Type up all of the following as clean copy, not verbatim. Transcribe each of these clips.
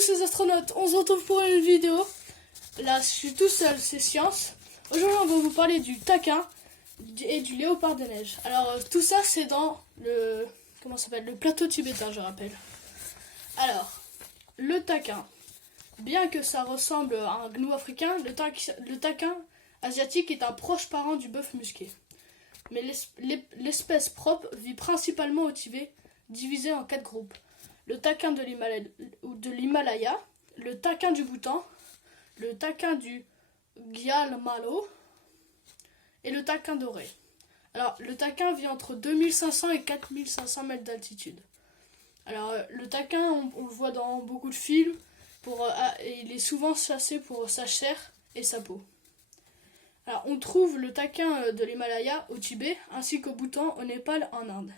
tous ces astronautes, on se retrouve pour une vidéo. Là, je suis tout seul, c'est Science. Aujourd'hui, on va vous parler du taquin et du léopard des neiges. Alors, tout ça, c'est dans le... Comment ça s'appelle? Le plateau tibétain, je rappelle. Alors, le taquin. Bien que ça ressemble à un gnou africain, le taquin asiatique est un proche parent du bœuf musqué. Mais l'espèce propre vit principalement au Tibet, divisée en 4 groupes. Le taquin de l'Himalaya, le taquin du Bhoutan, le taquin du Gyalmalo et le taquin doré. Alors, le taquin vit entre 2500 et 4500 mètres d'altitude. Alors, le taquin, on le voit dans beaucoup de films, et il est souvent chassé pour sa chair et sa peau. Alors, on trouve le taquin de l'Himalaya au Tibet, ainsi qu'au Bhoutan, au Népal, en Inde.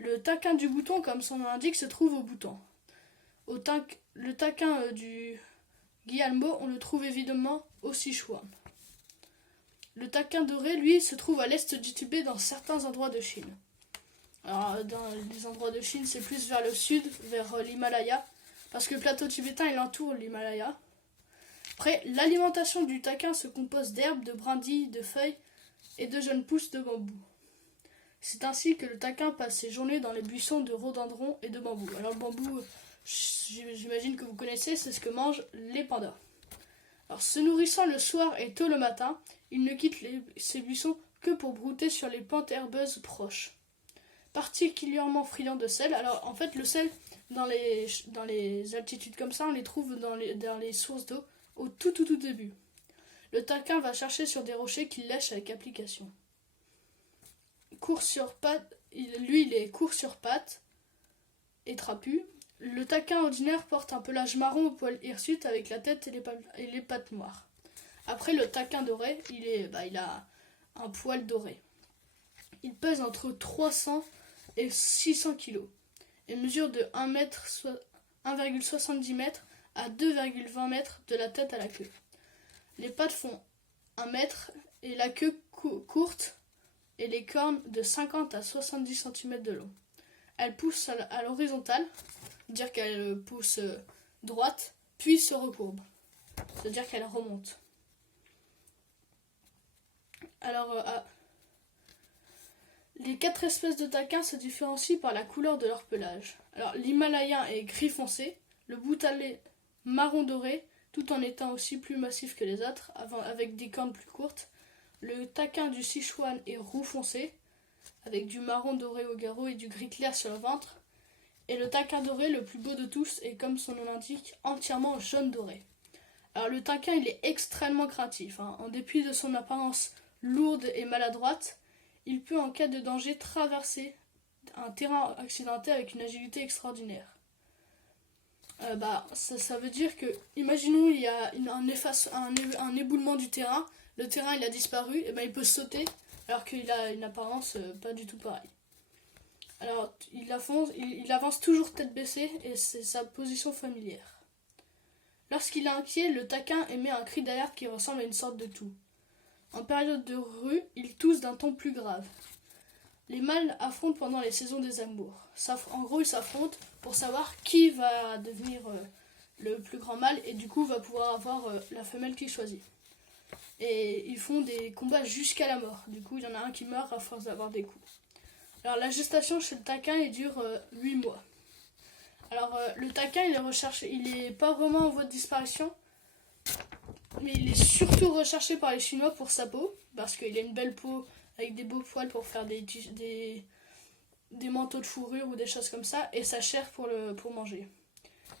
Le taquin du Bhoutan, comme son nom l'indique, se trouve au Bhoutan. Le taquin du Gyalmo, on le trouve évidemment au Sichuan. Le taquin doré, lui, se trouve à l'est du Tibet dans certains endroits de Chine. Alors, dans les endroits de Chine, c'est plus vers le sud, vers l'Himalaya, parce que le plateau tibétain, il entoure l'Himalaya. Après, l'alimentation du taquin se compose d'herbes, de brindilles, de feuilles et de jeunes pousses de bambou. C'est ainsi que le taquin passe ses journées dans les buissons de rhododendron et de bambou. Alors le bambou, j'imagine que vous connaissez, c'est ce que mangent les pandas. Alors se nourrissant le soir et tôt le matin, il ne quitte ces buissons que pour brouter sur les pentes herbeuses proches. Particulièrement friand de sel. Alors en fait le sel, dans les altitudes comme ça, on les trouve dans les sources d'eau au tout début. Le taquin va chercher sur des rochers qu'il lèche avec application. Il est court sur pattes et trapu. Le taquin ordinaire porte un pelage marron au poil hirsute avec la tête et les pattes noires. Après, le taquin doré, il a un poil doré. Il pèse entre 300 et 600 kg et mesure de 1,70 m à 2,20 m de la tête à la queue. Les pattes font 1 mètre et la queue courte et les cornes de 50 à 70 cm de long. Elle pousse à l'horizontale, c'est-à-dire qu'elle pousse droite, puis se recourbe, c'est-à-dire qu'elle remonte. Alors, les 4 espèces de taquins se différencient par la couleur de leur pelage. Alors, l'himalayen est gris foncé, le bhoutanais marron doré, tout en étant aussi plus massif que les autres, avec des cornes plus courtes. Le taquin du Sichuan est roux foncé, avec du marron doré au garrot et du gris clair sur le ventre. Et le taquin doré, le plus beau de tous, est comme son nom l'indique, entièrement jaune doré. Alors le taquin, il est extrêmement craintif. En dépit de son apparence lourde et maladroite, il peut en cas de danger traverser un terrain accidenté avec une agilité extraordinaire. Ça veut dire que, imaginons il y a un éboulement du terrain, le terrain il a disparu, et il peut sauter alors qu'il a une apparence pas du tout pareille. Alors il avance toujours tête baissée et c'est sa position familière. Lorsqu'il est inquiet, le taquin émet un cri d'alerte qui ressemble à une sorte de toux. En période de rue, il tousse d'un ton plus grave. Les mâles affrontent pendant les saisons des amours. En gros, ils s'affrontent pour savoir qui va devenir le plus grand mâle et du coup va pouvoir avoir la femelle qu'il choisit. Et ils font des combats jusqu'à la mort. Du coup, il y en a un qui meurt à force d'avoir des coups. Alors, la gestation chez le taquin, elle dure 8 mois. Alors, le taquin, il est pas vraiment en voie de disparition, mais il est surtout recherché par les Chinois pour sa peau, parce qu'il a une belle peau avec des beaux poils pour faire des manteaux de fourrure ou des choses comme ça, et sa chair pour manger.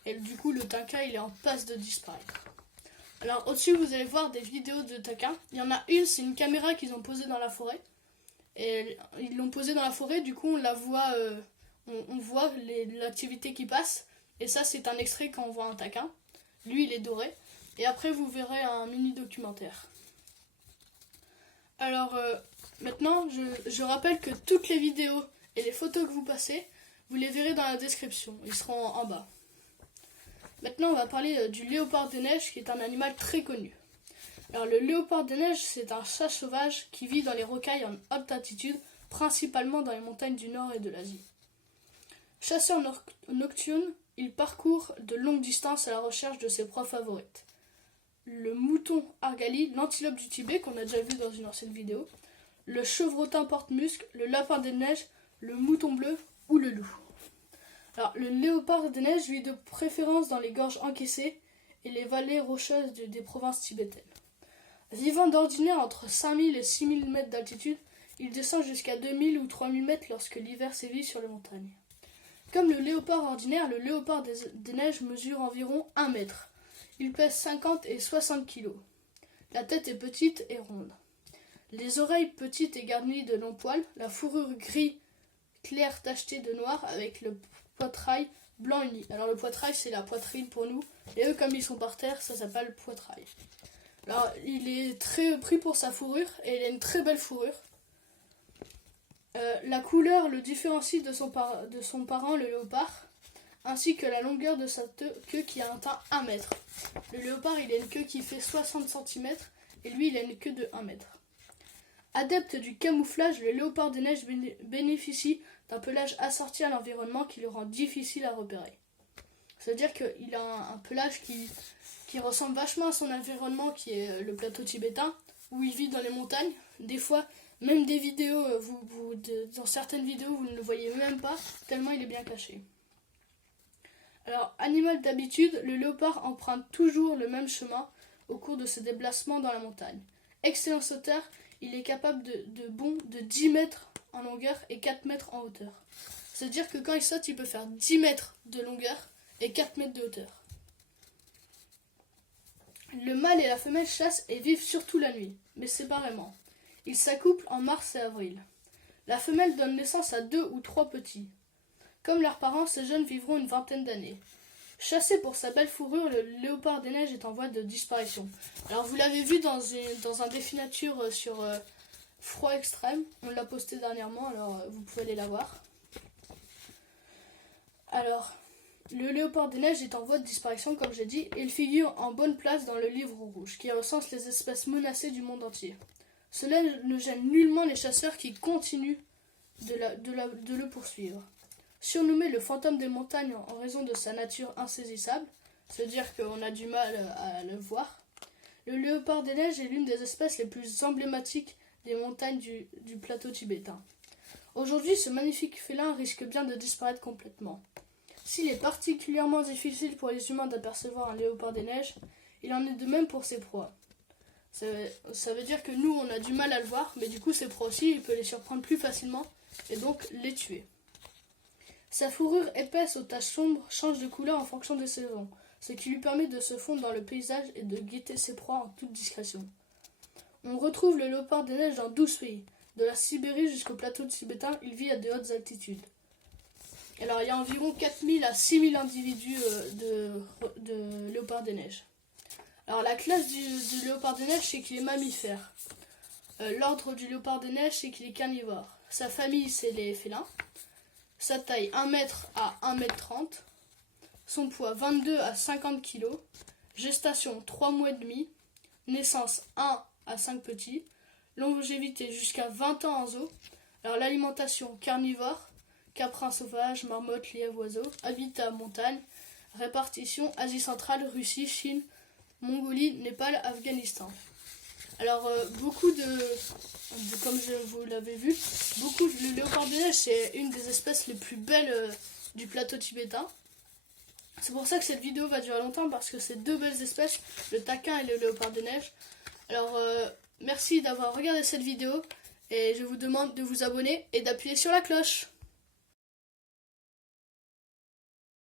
Et du coup, le taquin, il est en passe de disparaître. Alors, au-dessus, vous allez voir des vidéos de taquin. Il y en a une, c'est une caméra qu'ils ont posée dans la forêt. Et ils l'ont posée dans la forêt, du coup, on la voit, on voit l'activité qui passe. Et ça, c'est un extrait quand on voit un taquin. Lui, il est doré. Et après, vous verrez un mini-documentaire. Alors, maintenant, je rappelle que toutes les vidéos et les photos que vous passez, vous les verrez dans la description. Ils seront en bas. Maintenant, on va parler du léopard des neiges, qui est un animal très connu. Alors, le léopard des neiges, c'est un chat sauvage qui vit dans les rocailles en haute altitude, principalement dans les montagnes du Nord et de l'Asie. Chasseur nocturne, Il parcourt de longues distances à la recherche de ses proies favorites. Le mouton argali, l'antilope du Tibet, qu'on a déjà vu dans une ancienne vidéo, le chevrotin porte-musc, le lapin des neiges, le mouton bleu ou le loup. Alors, le léopard des neiges vit de préférence dans les gorges encaissées et les vallées rocheuses des provinces tibétaines. Vivant d'ordinaire entre 5000 et 6000 mètres d'altitude, il descend jusqu'à 2000 ou 3000 mètres lorsque l'hiver sévit sur les montagnes. Comme le léopard ordinaire, le léopard des neiges mesure environ 1 mètre. Il pèse 50 et 60 kg. La tête est petite et ronde. Les oreilles petites et garnies de longs poils, la fourrure gris clair tacheté de noir avec le poitrail blanc uni. Alors le poitrail c'est la poitrine pour nous, et eux comme ils sont par terre ça s'appelle poitrail. Alors il est très pris pour sa fourrure et il a une très belle fourrure. La couleur le différencie de son parent le léopard, ainsi que la longueur de sa queue qui a atteint 1 mètre. Le léopard il a une queue qui fait 60 cm et lui il a une queue de 1 mètre. Adepte du camouflage, le léopard des neiges bénéficie d'un pelage assorti à l'environnement qui le rend difficile à repérer. C'est-à-dire qu'il a un pelage qui ressemble vachement à son environnement qui est le plateau tibétain, où il vit dans les montagnes. Des fois, même des vidéos, dans certaines vidéos, vous ne le voyez même pas, tellement il est bien caché. Alors, animal d'habitude, le léopard emprunte toujours le même chemin au cours de ses déplacements dans la montagne. Excellent sauteur, il est capable de bond de 10 mètres en longueur et 4 mètres en hauteur. C'est-à-dire que quand il saute, il peut faire 10 mètres de longueur et 4 mètres de hauteur. Le mâle et la femelle chassent et vivent surtout la nuit, mais séparément. Ils s'accouplent en mars et avril. La femelle donne naissance à 2 ou 3 petits. Comme leurs parents, ces jeunes vivront une vingtaine d'années. Chassé pour sa belle fourrure, le léopard des neiges est en voie de disparition. Alors vous l'avez vu dans un défi nature sur Froid Extrême. On l'a posté dernièrement, alors vous pouvez aller la voir. Alors, le léopard des neiges est en voie de disparition, comme j'ai dit, et il figure en bonne place dans le livre rouge, qui recense les espèces menacées du monde entier. Cela ne gêne nullement les chasseurs qui continuent de le poursuivre. Surnommé le fantôme des montagnes en raison de sa nature insaisissable, c'est-à-dire qu'on a du mal à le voir, le léopard des neiges est l'une des espèces les plus emblématiques des montagnes du plateau tibétain. Aujourd'hui, ce magnifique félin risque bien de disparaître complètement. S'il est particulièrement difficile pour les humains d'apercevoir un léopard des neiges, il en est de même pour ses proies. Ça veut dire que nous, on a du mal à le voir, mais du coup, ses proies aussi, il peut les surprendre plus facilement et donc les tuer. Sa fourrure épaisse aux taches sombres change de couleur en fonction des saisons, ce qui lui permet de se fondre dans le paysage et de guetter ses proies en toute discrétion. On retrouve le léopard des neiges dans 12 pays. De la Sibérie jusqu'au plateau tibétain, il vit à de hautes altitudes. Alors il y a environ 4000 à 6000 individus de léopard des neiges. Alors la classe du léopard des neiges, c'est qu'il est mammifère. L'ordre du léopard des neiges, c'est qu'il est carnivore. Sa famille, c'est les félins. Sa taille 1 mètre à 1 mètre 30. Son poids 22 à 50 kg. Gestation 3 mois et demi. Naissance 1 à 5 petits. Longévité jusqu'à 20 ans en zoo. Alors l'alimentation carnivore. Caprins sauvages, marmottes, lièvres, oiseaux. Habitat montagne. Répartition Asie centrale, Russie, Chine, Mongolie, Népal, Afghanistan. Alors, comme vous l'avez vu, le léopard des neiges, c'est une des espèces les plus belles du plateau tibétain. C'est pour ça que cette vidéo va durer longtemps, parce que c'est 2 belles espèces, le taquin et le léopard des neiges. Alors, merci d'avoir regardé cette vidéo, et je vous demande de vous abonner et d'appuyer sur la cloche.